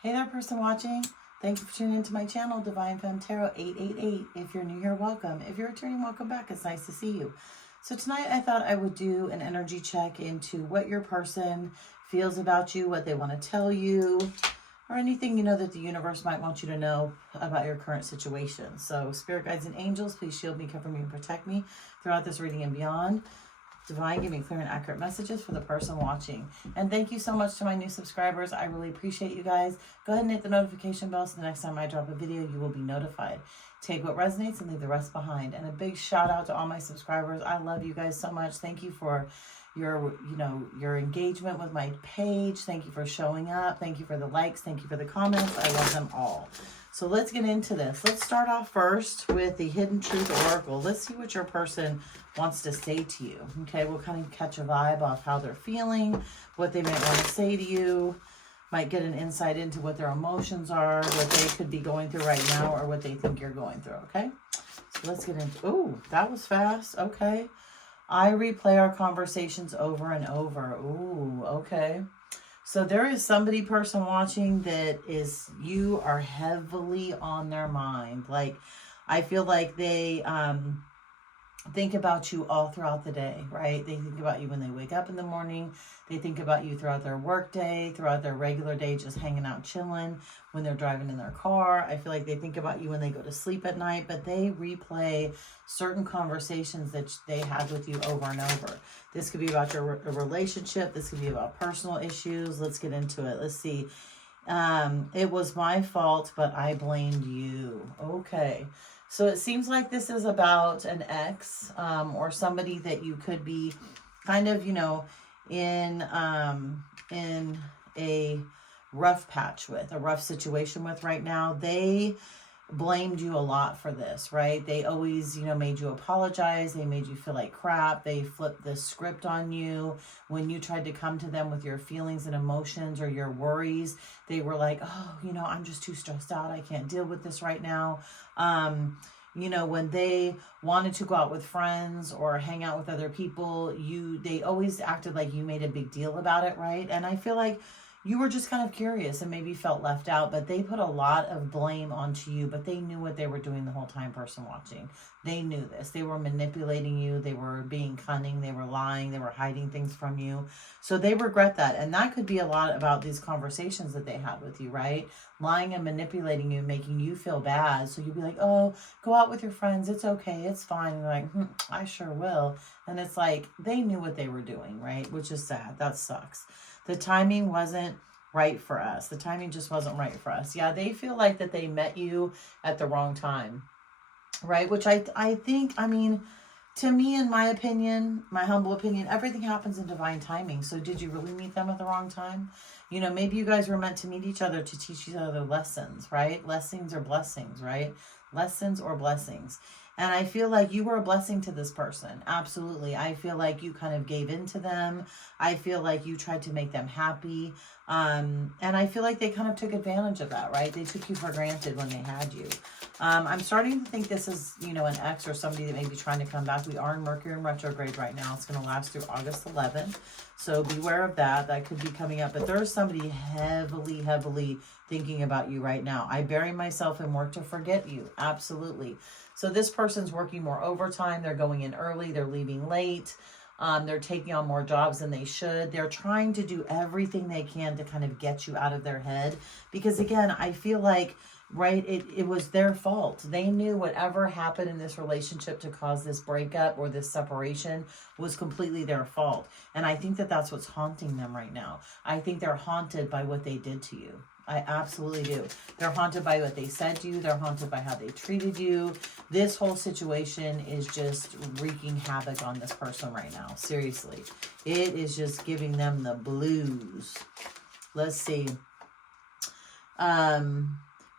Hey there, person watching. Thank you for tuning into my channel, Divine Femme Tarot 888. If you're new here, welcome. If you're returning, welcome back. It's nice to see you. So tonight I thought I would do an energy check into what your person feels about you, what they want to tell you, or anything that the universe might want you to know about your current situation. So spirit guides and angels, please shield me, cover me, and protect me throughout this reading and beyond. Divine, give me clear and accurate messages for the person watching. And thank you so much to my new subscribers. I really appreciate you guys. Go ahead and hit the notification bell so the next time I drop a video, you will be notified. Take what resonates and leave the rest behind. And a big shout out to all my subscribers. I love you guys so much. Thank you for your engagement with my page. Thank you for showing up. Thank you for the likes. Thank you for the comments. I love them all. So let's get into this. Let's start off first with the Hidden Truth Oracle. Let's see what your person wants to say to you. Okay, we'll kind of catch a vibe off how they're feeling, what they might want to say to you. Might get an insight into what their emotions are, what they could be going through right now, or what they think you're going through, okay? So let's get into, ooh, that was fast, okay. I replay our conversations over and over. Ooh, okay. So there is somebody, person watching, that is, you are heavily on their mind. Like, I feel like they think about you all throughout the day, right? They think about you when they wake up in the morning. They think about you throughout their work day, throughout their regular day, just hanging out, chilling, when they're driving in their car. I feel like they think about you when they go to sleep at night, but they replay certain conversations that they had with you over and over. This could be about your relationship. This could be about personal issues. Let's get into it. Let's see. It was my fault, but I blamed you. Okay. So it seems like this is about an ex, or somebody that you could be kind of, in a rough patch with, a rough situation with right now. They blamed you a lot for this, right? They always, made you apologize. They made you feel like crap. They flipped the script on you. When you tried to come to them with your feelings and emotions or your worries, they were like, oh, I'm just too stressed out. I can't deal with this right now. When they wanted to go out with friends or hang out with other people, they always acted like you made a big deal about it, right? And I feel like you were just kind of curious and maybe felt left out, but they put a lot of blame onto you, but they knew what they were doing the whole time, person watching. They knew this. They were manipulating you. They were being cunning. They were lying. They were hiding things from you. So they regret that. And that could be a lot about these conversations that they had with you, right? Lying and manipulating you, making you feel bad. So you'd be like, oh, go out with your friends. It's okay. It's fine. And you're like, I sure will. And it's like, they knew what they were doing, right? Which is sad. That sucks. The timing wasn't right for us. The timing just wasn't right for us. Yeah, they feel like that they met you at the wrong time, right? Which I think, to me, in my opinion, my humble opinion, everything happens in divine timing. So did you really meet them at the wrong time? Maybe you guys were meant to meet each other to teach each other lessons, right? Lessons or blessings, right? Lessons or blessings. And I feel like you were a blessing to this person. Absolutely. I feel like you kind of gave in to them. I feel like you tried to make them happy. And I feel like they kind of took advantage of that, right? They took you for granted when they had you. I'm starting to think this is, an ex or somebody that may be trying to come back. We are in Mercury in retrograde right now. It's going to last through August 11th. So beware of that. That could be coming up. But there's somebody heavily thinking about you right now. I bury myself in work to forget you. Absolutely. So this person's working more overtime. They're going in early. They're leaving late. They're taking on more jobs than they should. They're trying to do everything they can to kind of get you out of their head. Because again, I feel like, right, it was their fault. They knew whatever happened in this relationship to cause this breakup or this separation was completely their fault. And I think that that's what's haunting them right now. I think they're haunted by what they did to you. I absolutely do. They're haunted by what they said to you. They're haunted by how they treated you. This whole situation is just wreaking havoc on this person right now. Seriously. It is just giving them the blues. Let's see.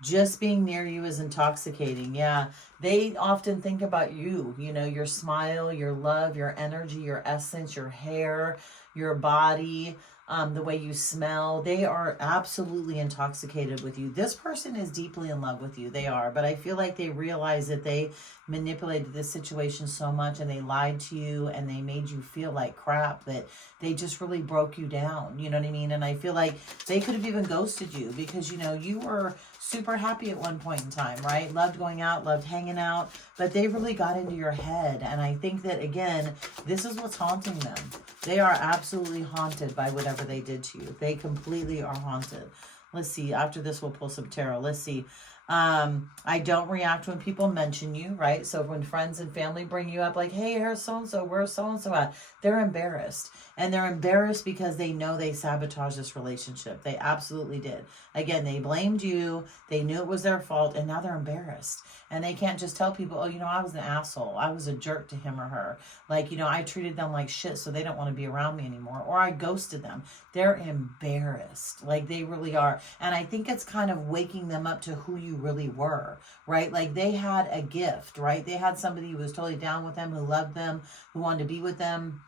Just being near you is intoxicating. Yeah. They often think about you, your smile, your love, your energy, your essence, your hair, your body. the way you smell. They are absolutely intoxicated with you. This person is deeply in love with you. They are. But I feel like they realize that they manipulated this situation so much and they lied to you and they made you feel like crap that they just really broke you down. You know what I mean? And I feel like they could have even ghosted you because, you know, you were super happy at one point in time, right? Loved going out, loved hanging out, but they really got into your head. And I think that, again, this is what's haunting them. They are absolutely haunted by whatever they did to you. They completely are haunted. Let's see. After this, we'll pull some tarot. Let's see. I don't react when people mention you, right? So when friends and family bring you up like, hey, here's so-and-so, where's so-and-so at? They're embarrassed. And they're embarrassed because they know they sabotaged this relationship. They absolutely did. Again, they blamed you. They knew it was their fault. And now they're embarrassed. And they can't just tell people, oh, you know, I was an asshole. I was a jerk to him or her. Like, you know, I treated them like shit, so they don't want to be around me anymore. Or I ghosted them. They're embarrassed. Like, they really are. And I think it's kind of waking them up to who you really were, right? Like, they had a gift, right? They had somebody who was totally down with them, who loved them, who wanted to be with them.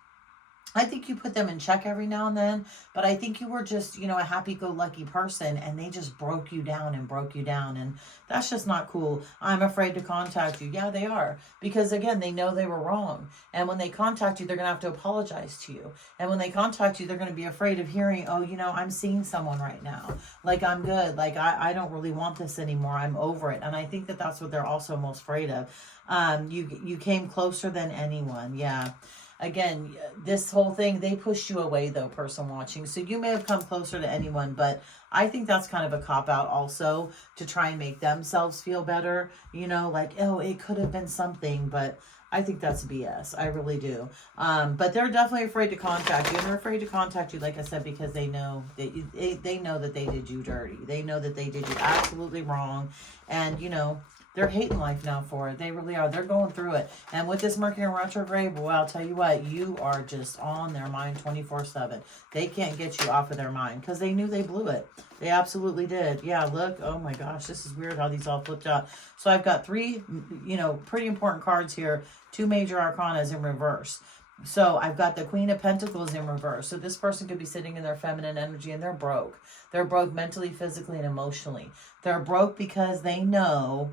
I think you put them in check every now and then, but I think you were just, you know, a happy-go-lucky person, and they just broke you down, and that's just not cool. I'm afraid to contact you. Yeah, they are, because again, they know they were wrong, and when they contact you, they're going to have to apologize to you, and when they contact you, they're going to be afraid of hearing, oh, you know, I'm seeing someone right now, like, I'm good, like, I don't really want this anymore, I'm over it, and I think that that's what they're also most afraid of. You came closer than anyone, yeah. Again, this whole thing, they pushed you away, though, person watching. So you may have come closer to anyone, but I think that's kind of a cop-out also to try and make themselves feel better. You know, like, oh, it could have been something, but I think that's BS. I really do. But they're definitely afraid to contact you. And they're afraid to contact you, like I said, because they know that they know that they did you dirty. They know that they did you absolutely wrong. And, you know, they're hating life now for it. They really are. They're going through it. And with this Mercury in retrograde, boy, I'll tell you what, you are just on their mind 24/7. They can't get you off of their mind because they knew they blew it. They absolutely did. Yeah, look. Oh, my gosh. This is weird how these all flipped out. So I've got three, you know, pretty important cards here. Two major arcanas in reverse. So I've got the Queen of Pentacles in reverse. So this person could be sitting in their feminine energy and they're broke. They're broke mentally, physically, and emotionally. They're broke because they know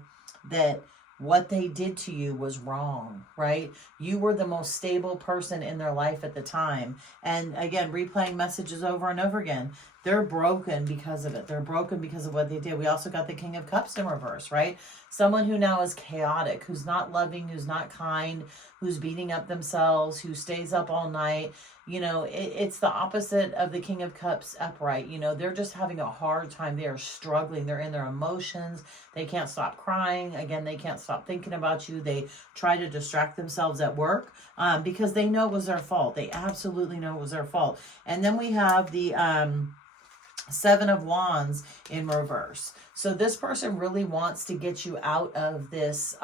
that what they did to you was wrong, right? You were the most stable person in their life at the time. And again, replaying messages over and over again. They're broken because of it. They're broken because of what they did. We also got the King of Cups in reverse, right? Someone who now is chaotic, who's not loving, who's not kind, who's beating up themselves, who stays up all night. You know, it's the opposite of the King of Cups upright. You know, they're just having a hard time. They are struggling. They're in their emotions. They can't stop crying. Again, they can't stop thinking about you. They try to distract themselves at work because they know it was their fault. They absolutely know it was their fault. And then we have the Seven of Wands in reverse. So this person really wants to get you out of this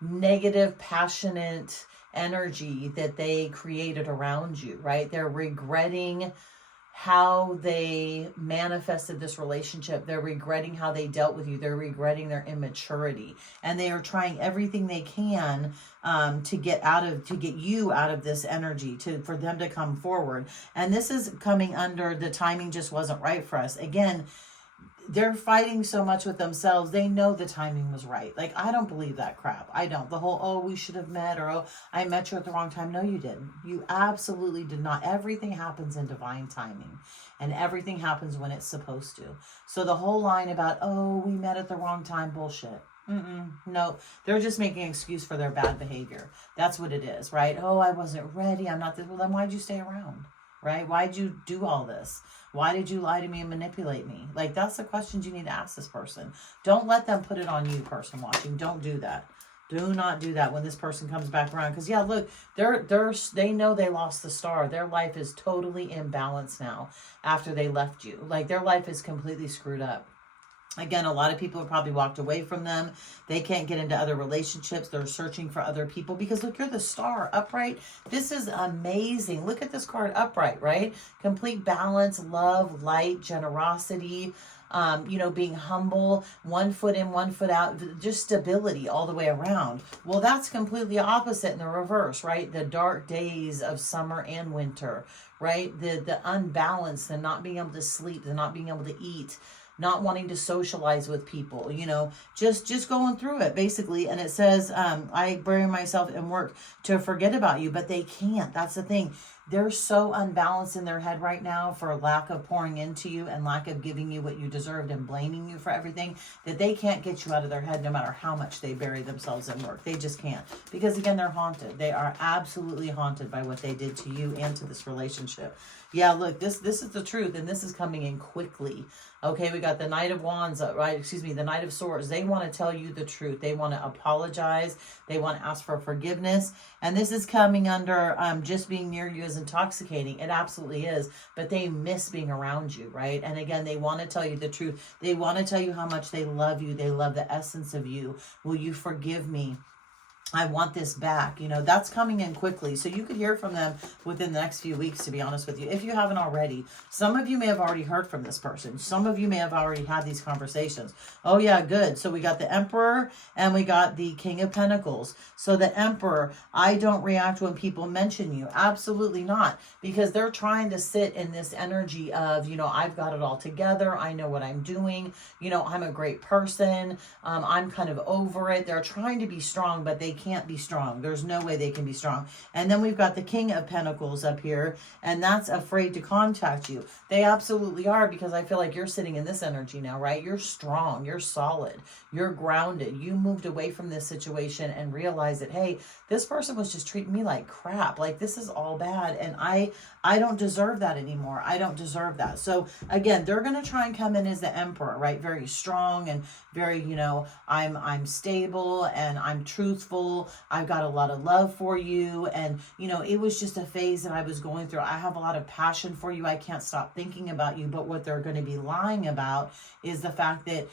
negative, passionate energy that they created around you, right? They're regretting how they manifested this relationship. They're regretting how they dealt with you. They're regretting their immaturity. And they are trying everything they can to get you out of this energy, for them to come forward. And this is coming under the timing just wasn't right for us. Again, they're fighting so much with themselves. They know the timing was right. Like, I don't believe that crap. I don't. The whole, oh, we should have met, or, oh, I met you at the wrong time. No, you didn't. You absolutely did not. Everything happens in divine timing. And everything happens when it's supposed to. So the whole line about, oh, we met at the wrong time, bullshit. No, they're just making an excuse for their bad behavior. That's what it is, right? Oh, I wasn't ready. I'm not this. Well, then why'd you stay around? Right? Why'd you do all this? Why did you lie to me and manipulate me? Like, that's the questions you need to ask this person. Don't let them put it on you, person watching. Don't do that. Do not do that when this person comes back around. Because, yeah, look, they know they lost the star. Their life is totally imbalanced now after they left you. Like, their life is completely screwed up. Again, a lot of people have probably walked away from them. They can't get into other relationships. They're searching for other people because, look, you're the star, upright. This is amazing. Look at this card, upright, right? Complete balance, love, light, generosity, you know, being humble, 1 foot in, 1 foot out, just stability all the way around. Well, that's completely opposite in the reverse, right? The dark days of summer and winter, right? The unbalance, the not being able to sleep, the not being able to eat, not wanting to socialize with people, you know, just going through it basically. And it says, I bury myself in work to forget about you, but they can't. That's the thing. They're so unbalanced in their head right now for lack of pouring into you and lack of giving you what you deserved and blaming you for everything, that they can't get you out of their head no matter how much they bury themselves in work. They just can't. Because again, they're haunted. They are absolutely haunted by what they did to you and to this relationship. Yeah, look, this is the truth, and this is coming in quickly. Okay, we got the Knight of Wands, right? Excuse me, the Knight of Swords. They want to tell you the truth. They want to apologize. They want to ask for forgiveness. And this is coming under just being near you is intoxicating. It absolutely is. But they miss being around you, right? And again, they want to tell you the truth. They want to tell you how much they love you. They love the essence of you. Will you forgive me? I want this back. You know, that's coming in quickly. So you could hear from them within the next few weeks, to be honest with you, if you haven't already. Some of you may have already heard from this person. Some of you may have already had these conversations. Oh yeah, good. So we got the Emperor and we got the King of Pentacles. So the Emperor, I don't react when people mention you. Absolutely not. Because they're trying to sit in this energy of, you know, I've got it all together. I know what I'm doing. You know, I'm a great person. I'm kind of over it. They're trying to be strong, but they can't be strong. There's no way they can be strong. And then we've got the King of Pentacles up here, and that's afraid to contact you. They absolutely are, because I feel like you're sitting in this energy now, right? You're strong, you're solid, you're grounded. You moved away from this situation and realized that, hey, this person was just treating me like crap. Like, this is all bad, and I don't deserve that anymore. I don't deserve that. So again, they're going to try and come in as the Emperor, right? Very strong and very, you know, I'm stable and I'm truthful. I've got a lot of love for you. And, you know, it was just a phase that I was going through. I have a lot of passion for you. I can't stop thinking about you. But what they're going to be lying about is the fact that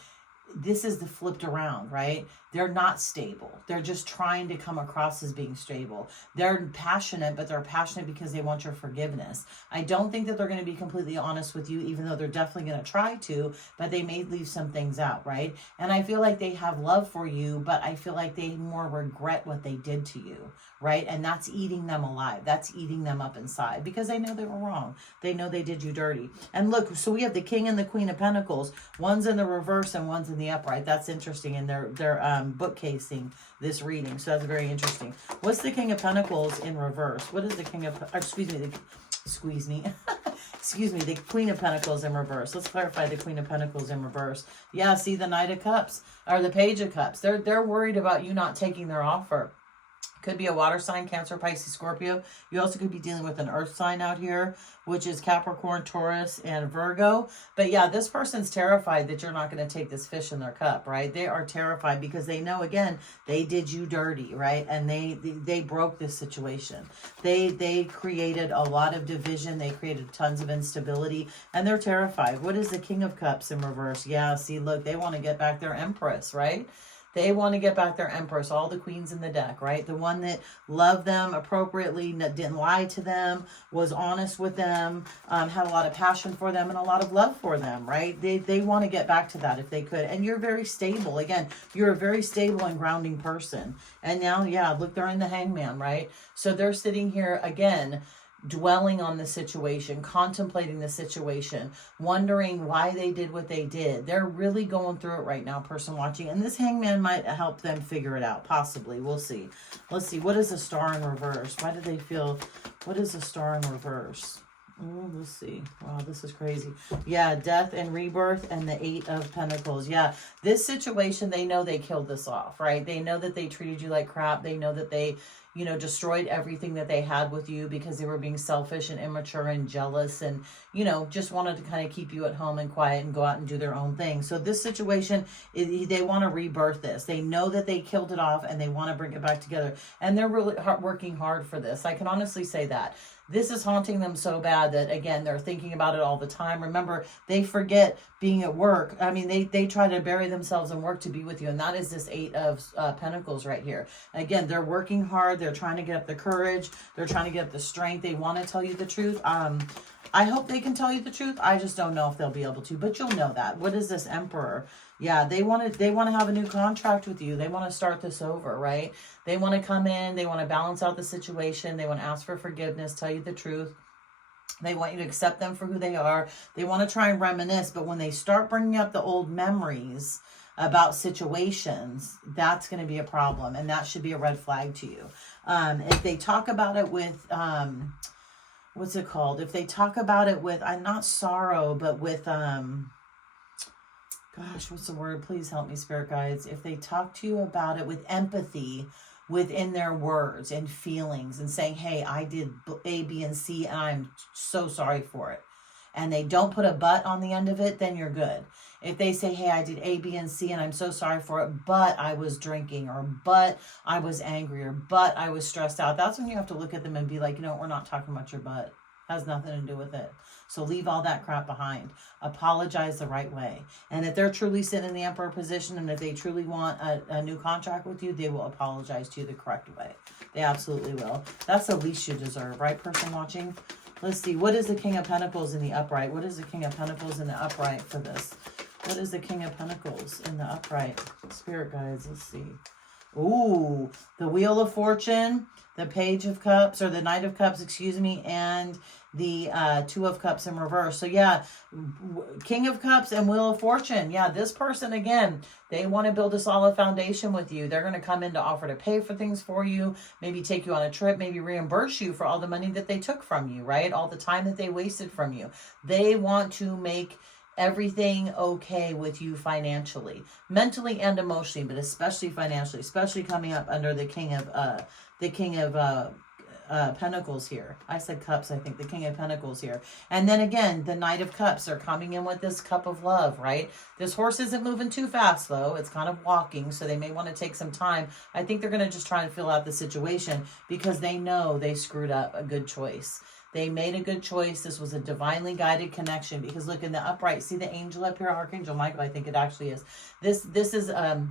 this is the flipped around, right? They're not stable. They're just trying to come across as being stable. They're passionate, but they're passionate because they want your forgiveness. I don't think that they're going to be completely honest with you, even though they're definitely going to try to, but they may leave some things out, right? And I feel like they have love for you, but I feel like they more regret what they did to you, right? And that's eating them alive. That's eating them up inside, because they know they were wrong. They know they did you dirty. And look, so we have the King and the Queen of Pentacles. One's in the reverse and one's in the upright. That's interesting. And they're bookcasing this reading, so that's very interesting. What's the King of Pentacles in reverse? What is the King of, excuse me, the Queen of Pentacles in reverse? Let's clarify the Queen of Pentacles in reverse. Yeah, see the Knight of Cups or the Page of Cups. They're worried about you not taking their offer. Could be a water sign, Cancer, Pisces, Scorpio. You also could be dealing with an earth sign out here, which is Capricorn, Taurus, and Virgo. But yeah, this person's terrified that you're not going to take this fish in their cup, right? They are terrified because they know, again, they did you dirty, right? And they broke this situation. They created a lot of division. They created tons of instability, and they're terrified. What is the King of Cups in reverse? Yeah, see, look, they want to get back their Empress, right? They want to get back their Empress, all the queens in the deck, right? The one that loved them appropriately, didn't lie to them, was honest with them, had a lot of passion for them and a lot of love for them, right? They want to get back to that if they could. And you're very stable. Again, you're a very stable and grounding person. And now, yeah, look, they're in the Hangman, right? So they're sitting here again, dwelling on the situation, contemplating the situation, wondering why they did what they did. They're really going through it right now, person watching. And this Hangman might help them figure it out, possibly. We'll see. Let's see. What is a Star in reverse? Why do they feel... What is a Star in reverse? Oh, let's see. Wow, this is crazy. Yeah, death and rebirth and the Eight of Pentacles. Yeah, this situation, they know they killed this off, right? They know that they treated you like crap. They know that they, you know, destroyed everything that they had with you because they were being selfish and immature and jealous and, you know, just wanted to kind of keep you at home and quiet and go out and do their own thing. So this situation, they want to rebirth this. They know that they killed it off and they want to bring it back together. And they're really working hard for this. I can honestly say that. This is haunting them so bad that, again, they're thinking about it all the time. Remember, they forget being at work. I mean, they try to bury themselves in work to be with you. And that is this Eight of Pentacles right here. Again, they're working hard. They're trying to get up the courage. They're trying to get up the strength. They want to tell you the truth. I hope they can tell you the truth. I just don't know if they'll be able to, but you'll know that. What is this Emperor? Yeah, they want to have a new contract with you. They want to start this over, right? They want to come in. They want to balance out the situation. They want to ask for forgiveness, tell you the truth. They want you to accept them for who they are. They want to try and reminisce, but when they start bringing up the old memories about situations, that's going to be a problem, and that should be a red flag to you. If they talk about it with, what's it called? If they talk about it with, not sorrow, but with, gosh, what's the word? Please help me, spirit guides. If they talk to you about it with empathy, within their words and feelings, and saying, hey, I did A, B, and C, and I'm so sorry for it, and they don't put a but on the end of it, then you're good. If they say, hey, I did A, B, and C, and I'm so sorry for it, but I was drinking, or but I was angry, or but I was stressed out, that's when you have to look at them and be like, you know, we're not talking about your butt. Has nothing to do with it. So leave all that crap behind. Apologize the right way. And if they're truly sitting in the emperor position, and if they truly want a new contract with you, they will apologize to you the correct way. They absolutely will. That's the least you deserve, right, person watching? Let's see. What is the King of Pentacles in the upright? What is the King of Pentacles in the upright for this? What is the King of Pentacles in the upright? Spirit guides, let's see. Ooh, the Wheel of Fortune, the Page of Cups, or the Knight of Cups, excuse me, and the Two of Cups in reverse. So yeah, King of Cups and Wheel of Fortune. Yeah, this person, again, they want to build a solid foundation with you. They're going to come in to offer to pay for things for you, maybe take you on a trip, maybe reimburse you for all the money that they took from you, right? All the time that they wasted from you. They want to make everything okay with you financially, mentally, and emotionally, but especially financially, especially coming up under the King of Pentacles here. I said cups, I think. The King of Pentacles here. And then again, the Knight of Cups are coming in with this cup of love, right? This horse isn't moving too fast, though. It's kind of walking, so they may want to take some time. I think they're going to just try and fill out the situation because they know they screwed up a good choice. They made a good choice. This was a divinely guided connection, because look in the upright, see the angel up here, Archangel Michael, I think it actually is. This is a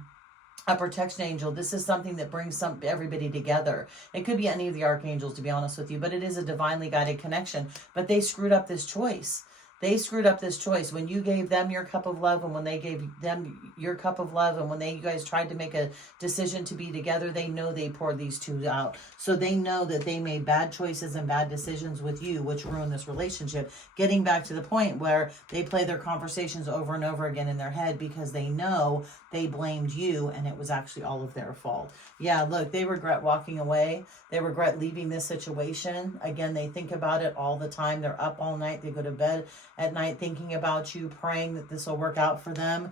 protection angel. This is something that brings everybody together. It could be any of the archangels, to be honest with you, but it is a divinely guided connection. But they screwed up this choice. They screwed up this choice. When you gave them your cup of love, and when they gave them your cup of love, and when you guys tried to make a decision to be together, they know they poured these two out. So they know that they made bad choices and bad decisions with you, which ruined this relationship. Getting back to the point where they play their conversations over and over again in their head because they know they blamed you and it was actually all of their fault. Yeah, look, they regret walking away. They regret leaving this situation. Again, they think about it all the time. They're up all night. They go to bed at night thinking about you, praying that this will work out for them,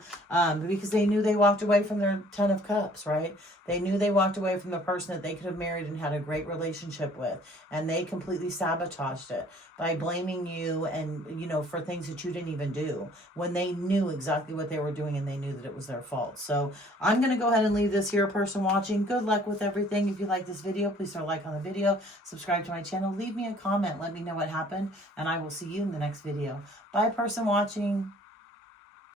because they knew they walked away from their 10 of Cups, right? They knew they walked away from the person that they could have married and had a great relationship with, and they completely sabotaged it by blaming you and, you know, for things that you didn't even do, when they knew exactly what they were doing and they knew that it was their fault. So I'm going to go ahead and leave this here, person watching. Good luck with everything. If you like this video, please throw a like on the video, subscribe to my channel, leave me a comment, let me know what happened, and I will see you in the next video. Bye, person watching.